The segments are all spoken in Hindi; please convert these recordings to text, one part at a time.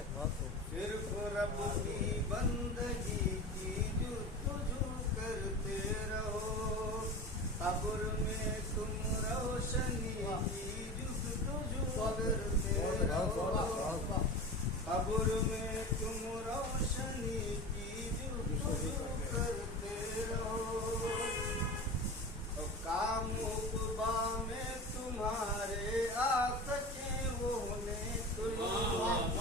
बेशक बहुत खूब। सिर्फ रब की बंदगी की जुस्तजू करते रहो, कब्र में तुम रोशनी की जुस्तजू करते रहो, कब्र में तुम रोशनी की जुस्तजू करते रहो, तो काम उक़बा में तुम्हारे आ सके वो नेक लोग,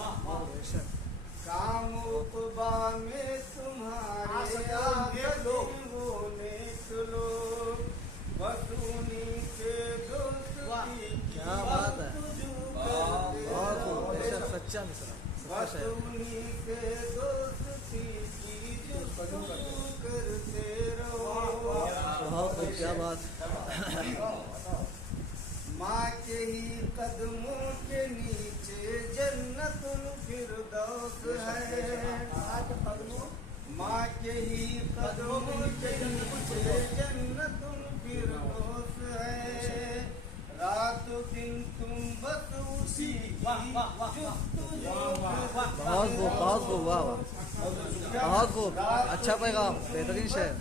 काम उक़बा में तुम्हारे आ सके वो नेक लोग, बस उन्हीं के दोस्त की क्या बात है, बहुत खूब, बेशक सच्चा मिसरा, सच्चा बस शायर। उन्हीं के दोस्ती की जुस्तजू करते रहो। बहुत खूब, क्या बात। माँ के ही कदमों के नीचे जन्नतुल फिरदौस है, माँ के ही कदमों के नीचे जन्नतुल फिरदौस है, रात दिन तुम बस उसी की जुस्तजू करते बहुत खूब, बहुत खूब, वाह वाह, बहुत खूब, अच्छा पैगाम, बेहतरीन शेर।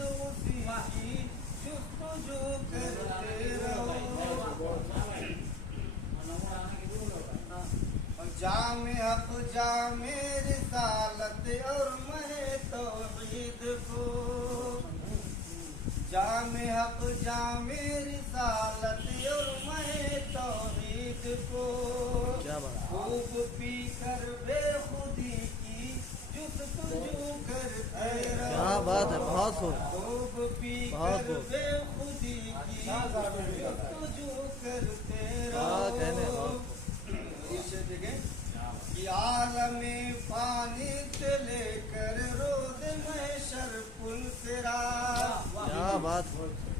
जामे हक जामे रिसालत और महे तौहीद को, जामे हक जामे रिसालत और महे तौहीद को, क्या बात, खूब पी कर बेखुदी की जुस्तजू करते रहो, क्या बात है, बहुत खूब, खूब पी बहुत कर खूब। बेखुदी की जुस्तजू करते क्या कहने, रहो। बहुत इसे देखें कि आलमे पानी से लेकर रोज़ महशर पुल सिरात, क्या बात,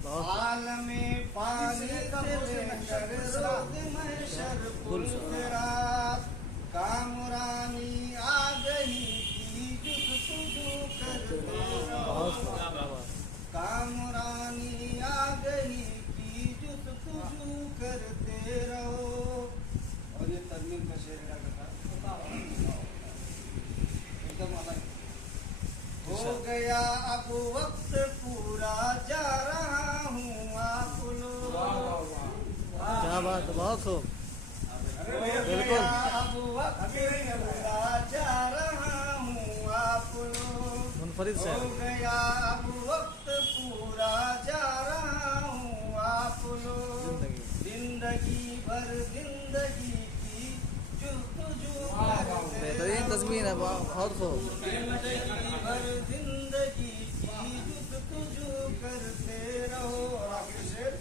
बहुत आलमे पानी से लेकर रोज़ महशर पुल सिरात, कामरानी आ गई की जुस्तजू करते रहो, बहुत खूब, क्या बात। कामरानी आ गई की जुस्तजू करते रहो। और ये तरमीम का शेर क्या करता है एकदम अलग, हो गया अब वक्त पूरा जा रहा हूँ आप लोग, क्या बात, बहुत खूब, हो गया अब वक्त पूरा जा रहा हूँ आप लोग, मुनफरिद हो शेर। गया अब वक्त पूरा जा रहा हूँ आप लोग, जिंदगी जिंदगी भर जिंदगी की जुस्तजू करते बेहतरीन तस्मीन है, बहुत खूब। जिंदगी भर जिंदगी की जुस्तजू करते रहो। और आखिर शेर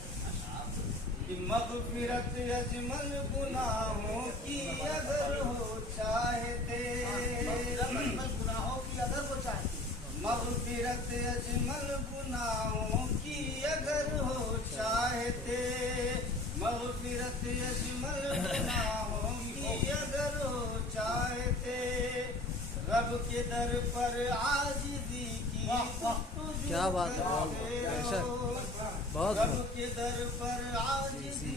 कि मग़फ़िरत अजमल गुनाहों की अगर हो चाहते, गुनाहों की अगर हो चाहते, मग़फ़िरत अजमल गुनाहों की अगर हो चाहते, मग़फ़िरत अजमल गुनाहों की अगर हो चाहते, रब के दर पर आजिज़ी की जुस्तजू क्या बात है, बहुत करते बेशक, रहो, बहुत रब खूब। के दर पर आजिज़ी